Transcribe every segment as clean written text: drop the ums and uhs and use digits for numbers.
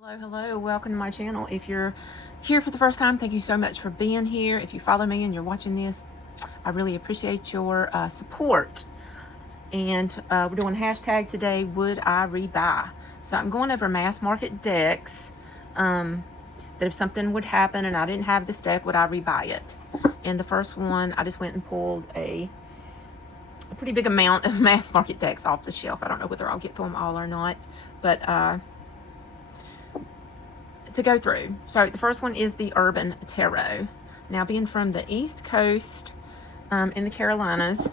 Hello, welcome to my channel. If you're here for the first time, thank you so much for being here. If you follow me and you're watching this, I really appreciate your support. And we're doing hashtag today, would I rebuy? So I'm going over mass market decks, that if something would happen and I didn't have this deck, would I rebuy it? And the first one, I just went and pulled a pretty big amount of mass market decks off the shelf. I don't know whether I'll get through them all or not, but to go through. So the first one is the Urban Tarot. Now, being from the East Coast in the Carolinas,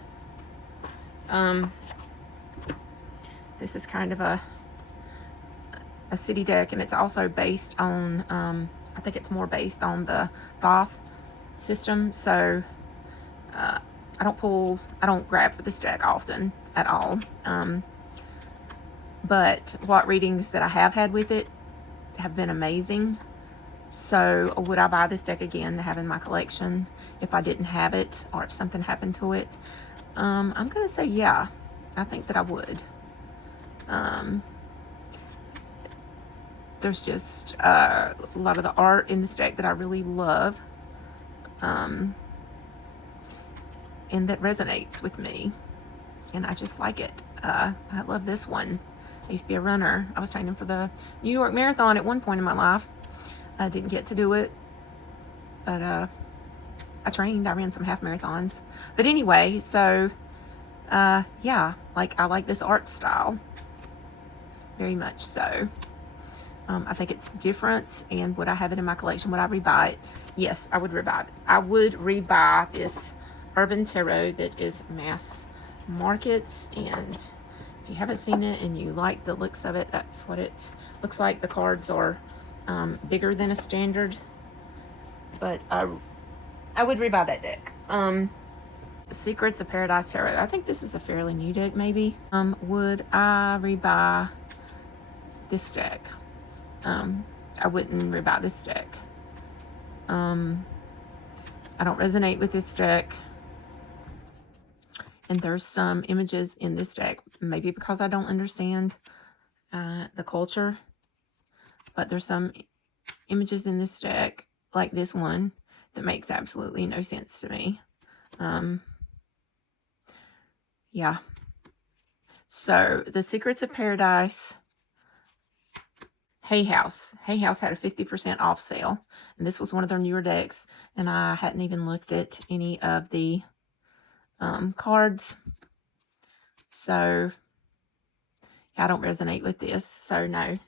this is kind of a city deck, and it's also based on, I think it's more based on the Thoth system. So I don't grab for this deck often at all. But what readings that I have had with it have been amazing. So would I buy this deck again to have in my collection if I didn't have it, or if something happened to it? I'm gonna say yeah, I think that I would. There's just a lot of the art in this deck that I really love, and that resonates with me, and I just like it. I love this one. I used to be a runner. I was training for the New York Marathon at one point in my life. I didn't get to do it, but I trained. I ran some half marathons. But anyway, so yeah, like I like this art style very much so. I think it's different, and would I have it in my collection? Would I rebuy it? Yes, I would rebuy it. I would rebuy this Urban Tarot that is mass markets, and if you haven't seen it and you like the looks of it, that's what it looks like. The cards are bigger than a standard, but I would rebuy that deck. Secrets of Paradise Tarot. I think this is a fairly new deck, maybe. Would I rebuy this deck? I wouldn't rebuy this deck. I don't resonate with this deck. And there's some images in this deck, maybe because I don't understand the culture, but there's some images in this deck, like this one, that makes absolutely no sense to me. Yeah. So the Secrets of Paradise Hay House. Hay House had a 50% off sale, and this was one of their newer decks, and I hadn't even looked at any of the cards. So I don't resonate with this. So no,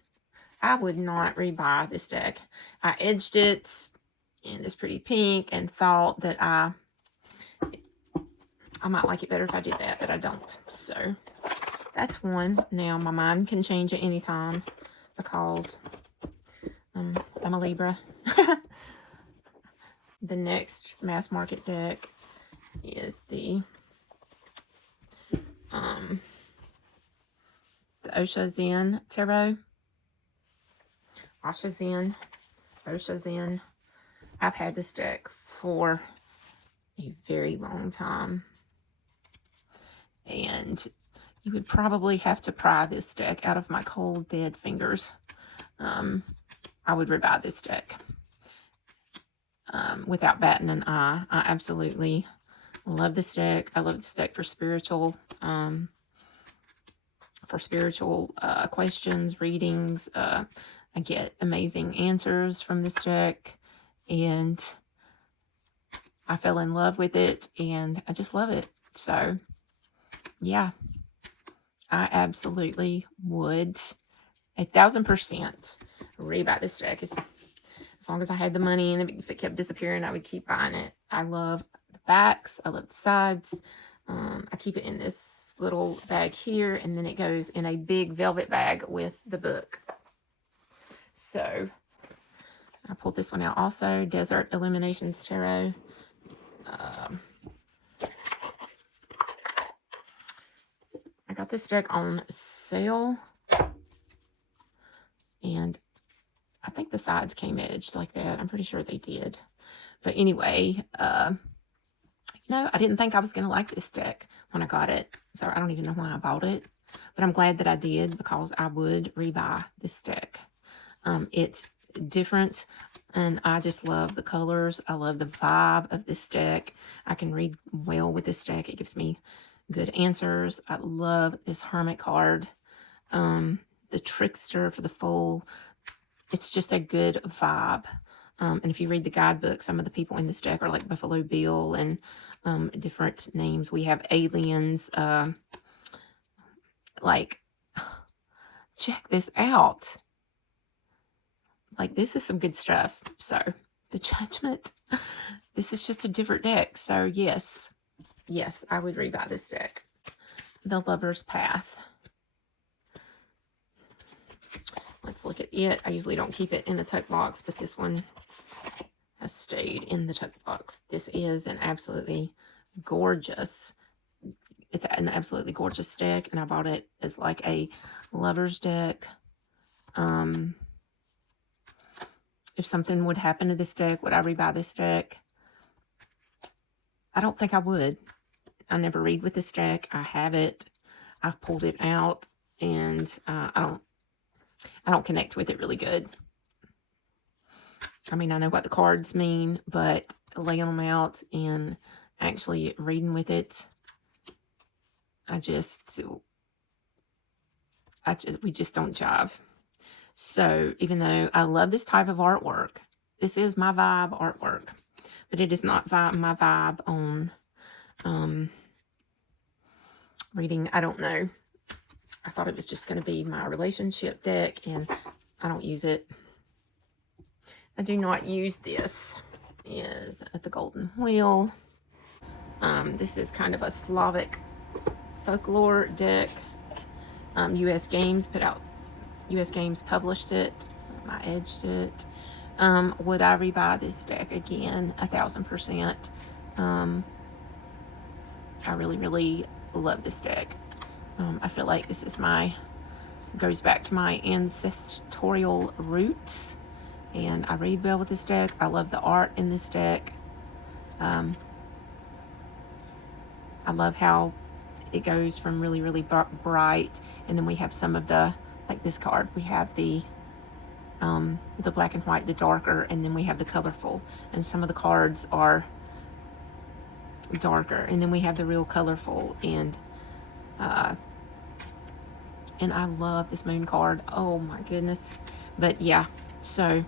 I would not rebuy this deck. I edged it in this pretty pink and thought that I might like it better if I did that, but I don't. So that's one. Now my mind can change at any time because I'm a Libra. The next mass market deck is the Osho Zen Tarot. Osho Zen. I've had this deck for a very long time, and you would probably have to pry this deck out of my cold, dead fingers. I would rebuy this deck without batting an eye. I absolutely love this deck. I love this deck for spiritual questions, readings. I get amazing answers from this deck, and I fell in love with it, and I just love it. So yeah, I absolutely would 1,000% rebuy this deck. As long as I had the money, and if it kept disappearing, I would keep buying it. I love the backs. I love the sides. I keep it in this little bag here, and then it goes in a big velvet bag with the book. So I pulled this one out also. Desert Illuminations Tarot. I got this deck on sale, and I think the sides came edged like that. I'm pretty sure they did. But anyway, no, I didn't think I was going to like this deck when I got it. So I don't even know why I bought it. But I'm glad that I did, because I would rebuy this deck. It's different, and I just love the colors. I love the vibe of this deck. I can read well with this deck. It gives me good answers. I love this Hermit card. The Trickster for the full. It's just a good vibe. And if you read the guidebook, some of the people in this deck are like Buffalo Bill and different names. We have aliens. Like, check this out. Like, this is some good stuff. So, the Judgment. This is just a different deck. So, yes. Yes, I would rebuy this deck. The Lover's Path. Let's look at it. I usually don't keep it in a tuck box, but this one has stayed in the tuck box. This is an absolutely gorgeous, it's an absolutely gorgeous deck, and I bought it as like a lover's deck. If something would happen to this deck, would I rebuy this deck? I don't think I would. I never read with this deck. I have it. I've pulled it out, and I don't connect with it really good. I mean, I know what the cards mean, but laying them out and actually reading with it, we just don't jive. So even though I love this type of artwork, this is my vibe artwork, but it is not my vibe on reading. I don't know. I thought it was just going to be my relationship deck, and I don't use it. I do not use this. Is at the Golden Wheel. This is kind of a Slavic folklore deck. US Games published it. I edged it. Would I rebuy this deck again? 1000%. I really love this deck. I feel like this is goes back to my ancestral roots, and I read well with this deck. I love the art in this deck. I love how it goes from really bright, and then we have some of the, like this card, we have the black and white, the darker, and then we have the colorful, and some of the cards are darker, and then we have the real colorful, and I love this moon card. Oh my goodness. But yeah, so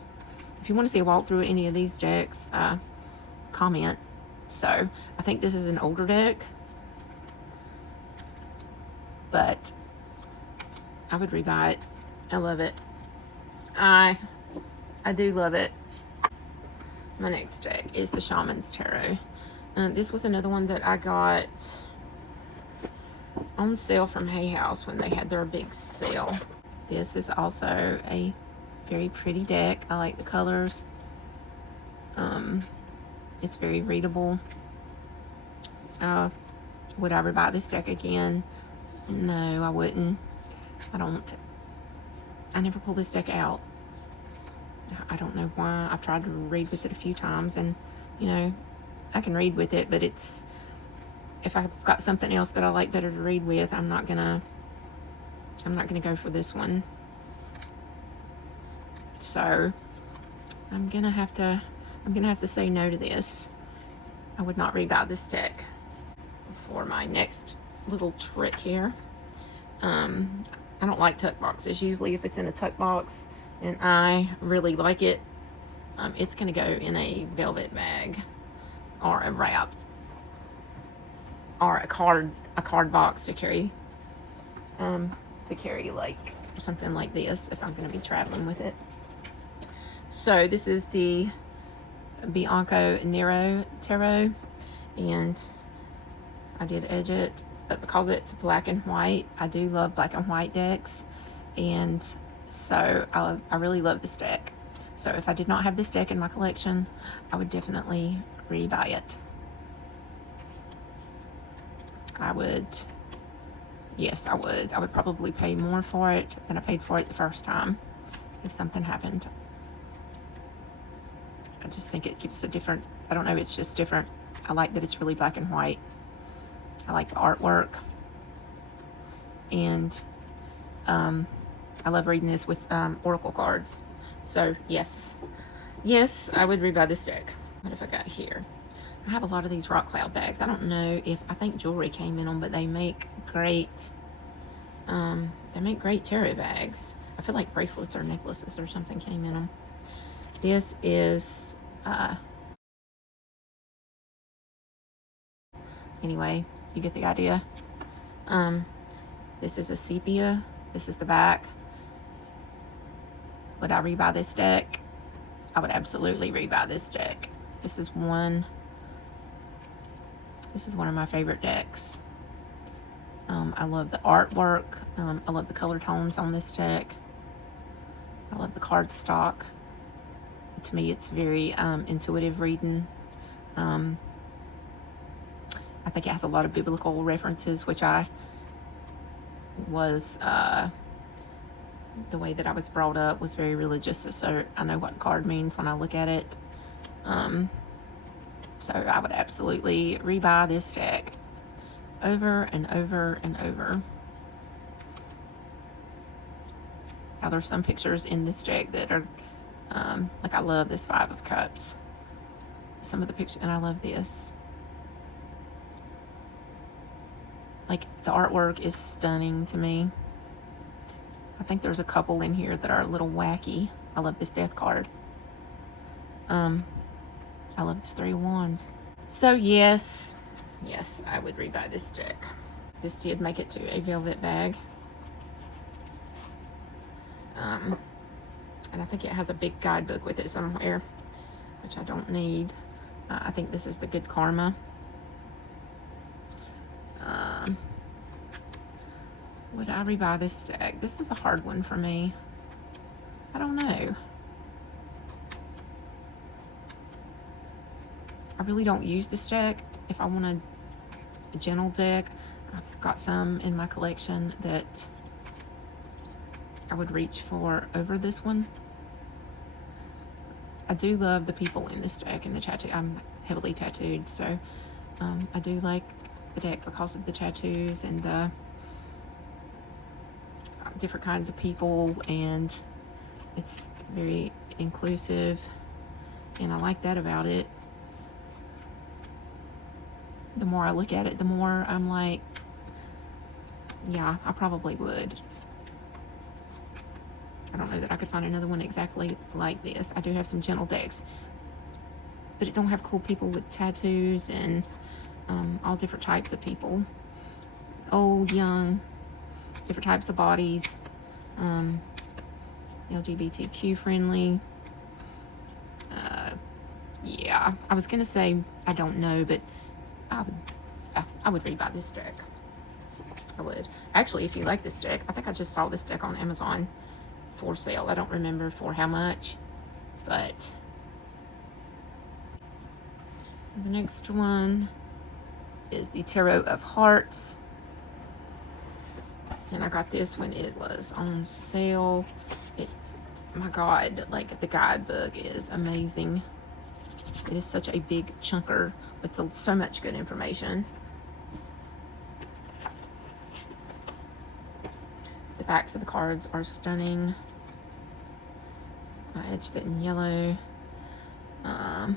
if you want to see a walkthrough of any of these decks, comment. So I think this is an older deck, but I would rebuy it. I love it. I do love it. My next deck is the Shaman's Tarot. This was another one that I got on sale from Hay House when they had their big sale. This is also a very pretty deck. I like the colors. It's very readable. Would I ever buy this deck again? No, I wouldn't. I never pull this deck out. I don't know why. I've tried to read with it a few times, and you know, I can read with it, but it's, if I've got something else that I like better to read with, I'm not gonna go for this one. So I'm gonna have to say no to this. I would not rebuy this deck. For my next little trick here, I don't like tuck boxes. Usually if it's in a tuck box and I really like it, it's gonna go in a velvet bag or a wrap or a card box to carry like something like this if I'm going to be traveling with it. So this is the Bianco Nero Tarot, and I did edge it, but because it's black and white, I do love black and white decks, and so I really love this deck. So if I did not have this deck in my collection, I would definitely rebuy it. I would, yes, I would. I would probably pay more for it than I paid for it the first time if something happened. I just think it gives a different, I don't know, it's just different. I like that it's really black and white. I like the artwork. And I love reading this with oracle cards. So yes, yes, I would rebuy this deck. What have I got here? I have a lot of these Rock Cloud bags. I don't know if, I think jewelry came in them, but they make great, tarot bags. I feel like bracelets or necklaces or something came in them. This is, anyway, you get the idea. This is a sepia. This is the back. Would I rebuy this deck? I would absolutely rebuy this deck. This is one of my favorite decks. I love the artwork. I love the color tones on this deck. I love the card stock. To me, it's very intuitive reading. I think it has a lot of biblical references, which I was, the way that I was brought up was very religious, so I know what the card means when I look at it. So I would absolutely rebuy this deck over and over and over. Now there's some pictures in this deck that are, like, I love this Five of Cups. Some of the pictures, and I love this. Like, the artwork is stunning to me. I think there's a couple in here that are a little wacky. I love this Death card. I love this Three of Wands. So yes, I would rebuy this deck. This did make it to a velvet bag. And I think it has a big guidebook with it somewhere, which I don't need. I think this is the Good Karma. Would I rebuy this deck? This is a hard one for me. I don't know. I really don't use this deck. If I want a gentle deck, I've got some in my collection that I would reach for over this one. I do love the people in this deck and the tattoo. I'm heavily tattooed, so I do like the deck because of the tattoos and the different kinds of people, and it's very inclusive, and I like that about it. The more I look at it, the more I'm like, yeah, I probably would. I don't know that I could find another one exactly like this. I do have some gentle decks, but it don't have cool people with tattoos and all different types of people. Old, young, different types of bodies, LGBTQ friendly. Yeah, I was gonna say I don't know, but I would rebuy this deck. I would. Actually, if you like this deck, I think I just saw this deck on Amazon for sale. I don't remember for how much, but the next one is the Tarot of Hearts. And I got this when it was on sale. My God, like, the guidebook is amazing. It is such a big chunker with so much good information. The backs of the cards are stunning. I edged it in yellow. And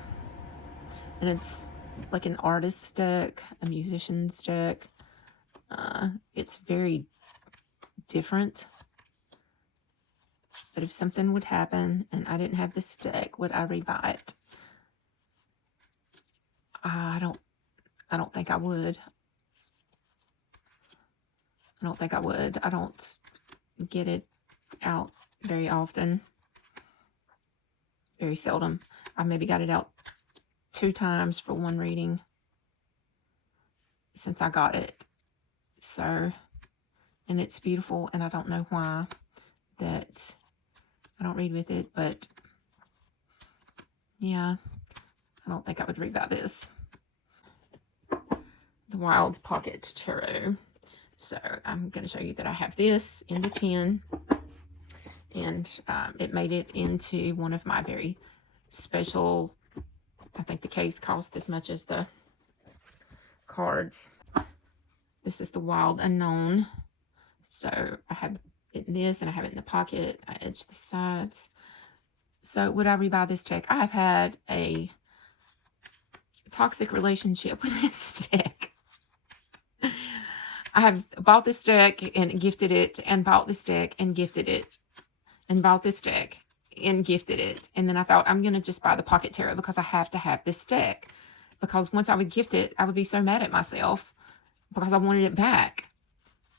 it's like an artist's deck, a musician's deck. It's very different. But if something would happen and I didn't have this deck, would I rebuy it? I don't think I would. I don't think I would. I don't get it out very often. Very seldom. I maybe got it out 2 times for one reading since I got it. So, and it's beautiful, and I don't know why that I don't read with it, but yeah, I don't think I would rebuy this. The Wild Pocket Tarot. So I'm going to show you that I have this in the tin, and it made it into one of my very special, I think the case cost as much as the cards. This is the Wild Unknown. So I have it in this, and I have it in the pocket. I edge the sides. So would I rebuy this deck? I have had a toxic relationship with this deck. I have bought this deck and gifted it, and bought this deck and gifted it, and bought this deck and gifted it. And then I thought, I'm going to just buy the Pocket Tarot because I have to have this deck. Because once I would gift it, I would be so mad at myself because I wanted it back.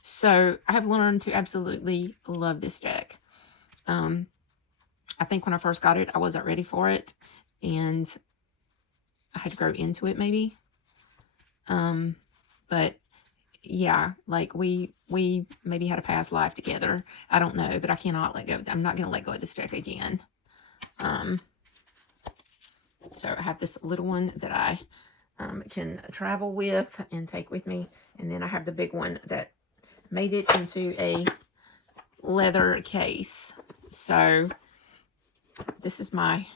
So I have learned to absolutely love this deck. I think when I first got it, I wasn't ready for it. And I had to grow into it maybe. But yeah, like we maybe had a past life together. I don't know, but I cannot let go. I'm not going to let go of this deck again. So I have this little one that I can travel with and take with me. And then I have the big one that made it into a leather case. So this is my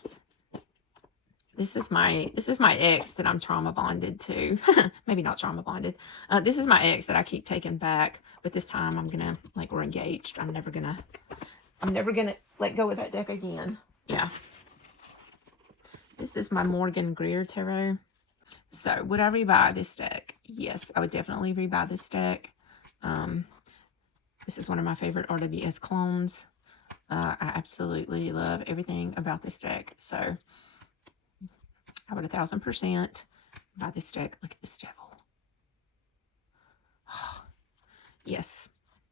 ex that I'm trauma bonded to. Maybe not trauma bonded. This is my ex that I keep taking back, but this time I'm gonna, like, we're engaged. I'm never gonna let go of that deck again. Yeah. This is my Morgan Greer Tarot. So would I rebuy this deck? Yes, I would definitely rebuy this deck. This is one of my favorite RWS clones. I absolutely love everything about this deck. So I would 1000% buy this deck. Look at this devil. Oh, yes,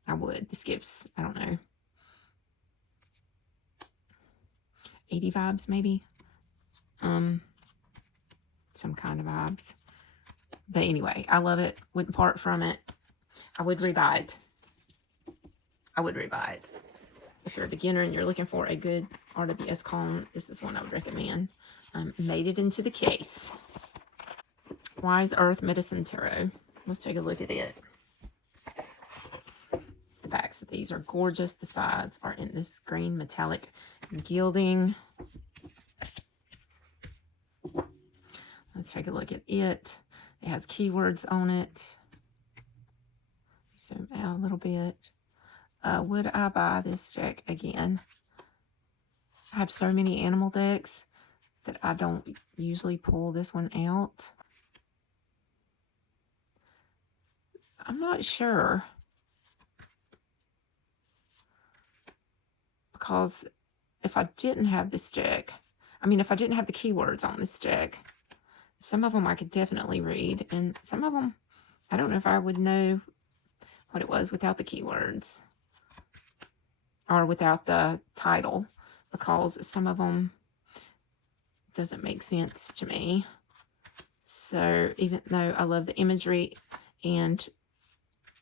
I would. This gives, I don't know, 80 vibes maybe. Some kind of vibes. But anyway, I love it. Wouldn't part from it. I would rebuy it. I would rebuy it. If you're a beginner and you're looking for a good RWS clone, this is one I would recommend. Made it into the case. Wise Earth Medicine Tarot. Let's take a look at it. The backs of these are gorgeous. The sides are in this green metallic gilding. Let's take a look at it. It has keywords on it. Zoom out a little bit. Would I buy this deck again? I have so many animal decks that I don't usually pull this one out. I'm not sure. Because if I didn't have this deck, if I didn't have the keywords on this deck, some of them I could definitely read. And some of them, I don't know if I would know what it was without the keywords. Or without the title. Because some of them doesn't make sense to me. So even though I love the imagery, and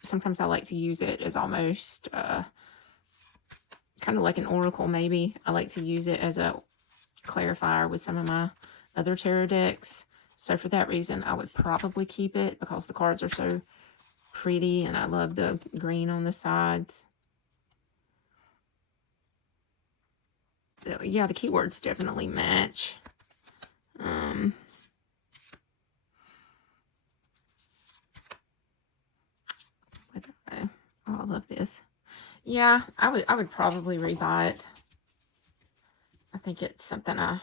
sometimes I like to use it as almost kind of like an oracle maybe. I like to use it as a clarifier with some of my other tarot decks. So for that reason, I would probably keep it because the cards are so pretty and I love the green on the sides. So, yeah, the keywords definitely match. Oh, I love this. Yeah, I would probably rebuy it. I think it's something I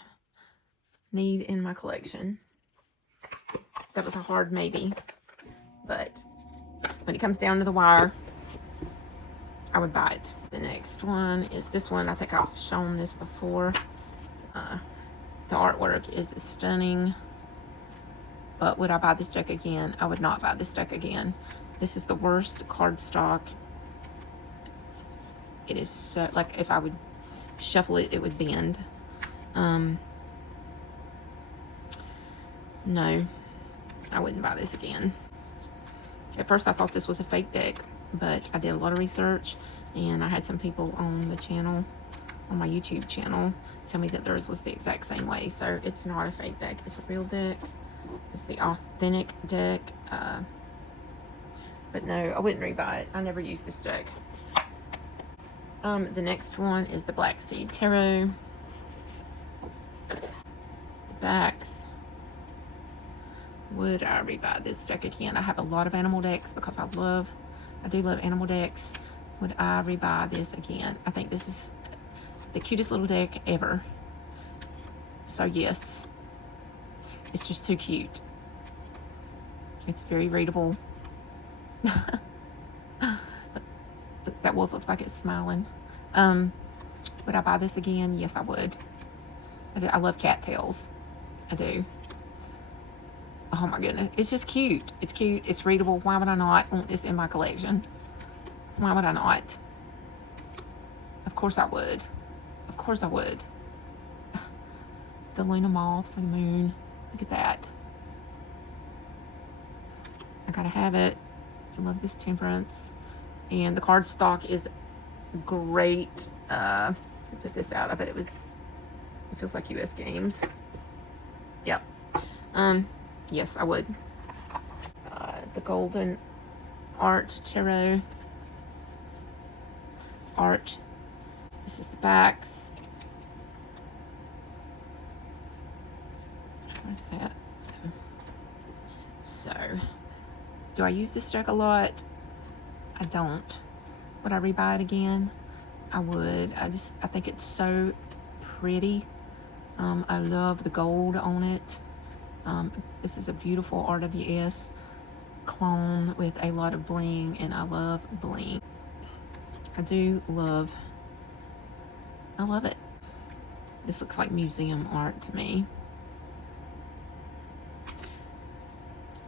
need in my collection. That was a hard maybe. But when it comes down to the wire, I would buy it. The next one is this one. I think I've shown this before. The artwork is stunning. But would I buy this deck again? I would not buy this deck again. This is the worst cardstock. It is so, like, if I would shuffle it, it would bend. No, I wouldn't buy this again. At first I thought this was a fake deck, but I did a lot of research and I had some people on the channel, on my YouTube channel, tell me that theirs was the exact same way. So it's not a fake deck, it's a real deck. It's the authentic deck. But no, I wouldn't rebuy it. I never used this deck. The next one is the Black Seed Tarot. It's the backs. Would I rebuy this deck again? I have a lot of animal decks because I do love animal decks. Would I rebuy this again? I think this is the cutest little deck ever. So yes, it's just too cute. It's very readable. That wolf looks like it's smiling. Would I buy this again? Yes, I would. I love cattails. I do. Oh my goodness. It's just cute. It's cute. It's readable. Why would I not want this in my collection? Why would I not? Of course I would. Of course I would. The Luna moth for the moon. Look at that. I gotta have it. I love this Temperance. And the cardstock is great. Put this out. I bet it feels like US Games. Yep. Yes, I would. The Golden Art Tarot art. This is the backs. What is that? So, do I use this deck a lot? I don't. Would I rebuy it again? I would. I think it's so pretty. I love the gold on it. This is a beautiful RWS clone with a lot of bling, and I love bling. I love it. This looks like museum art to me.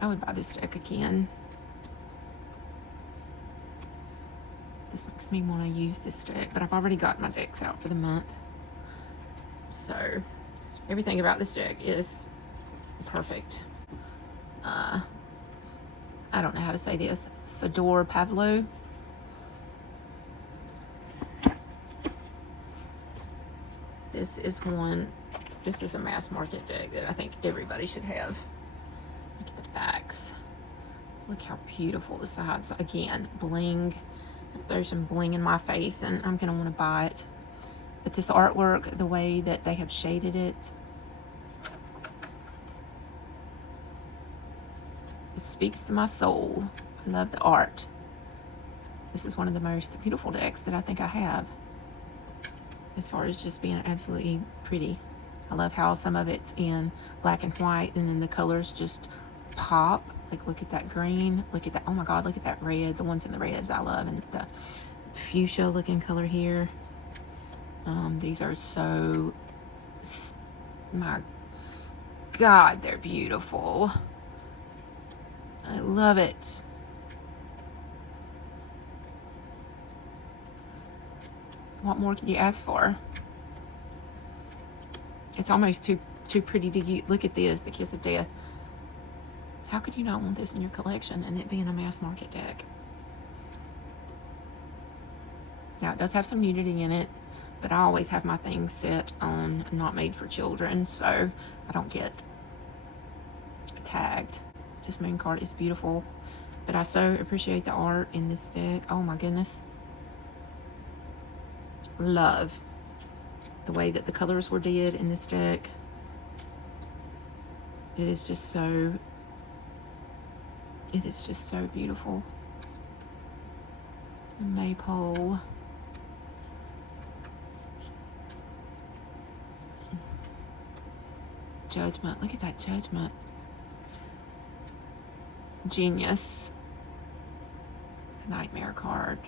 I would buy this deck again. This makes me want to use this deck, but I've already got my decks out for the month. So everything about this deck is perfect. I don't know how to say this. Fedor Pavlo. This is a mass market deck that I think everybody should have. Look at the backs. Look how beautiful the sides. Again, bling. Throw some bling in my face and I'm gonna want to buy it. But this artwork, the way that they have shaded it, it speaks to my soul. I love the art. This is one of the most beautiful decks that I think I have, as far as just being absolutely pretty. I love how some of it's in black and white and then the colors just pop. Like, look at that green, look at that, oh my god, look at that red. The ones in the reds I love, and the fuchsia looking color here. These are so, my god, they're beautiful. I love it. What more could you ask for? It's almost too pretty to use. Look at this, the Kiss of Death. How could you not want this in your collection and it being a mass market deck? Now, it does have some nudity in it, but I always have my things set on not made for children, so I don't get tagged. This moon card is beautiful, but I so appreciate the art in this deck. Oh my goodness. Love the way that the colors were did in this deck. It is just so beautiful. The Maypole. Judgment. Look at that Judgment. Genius. The Nightmare card.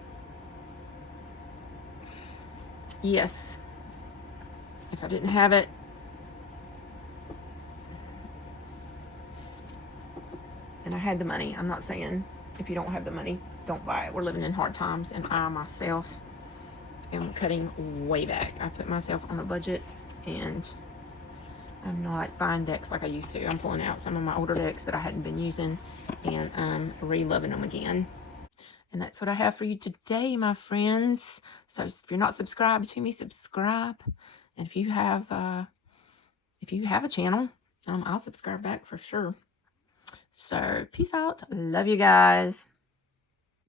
Yes. If I didn't have it, and I had the money. I'm not saying if you don't have the money, don't buy it. We're living in hard times, and I myself am cutting way back. I put myself on a budget, and I'm not buying decks like I used to. I'm pulling out some of my older decks that I hadn't been using, and I'm re-loving them again. And that's what I have for you today, my friends. So if you're not subscribed to me, subscribe. And if you have a channel, I'll subscribe back for sure. So peace out. Love you guys.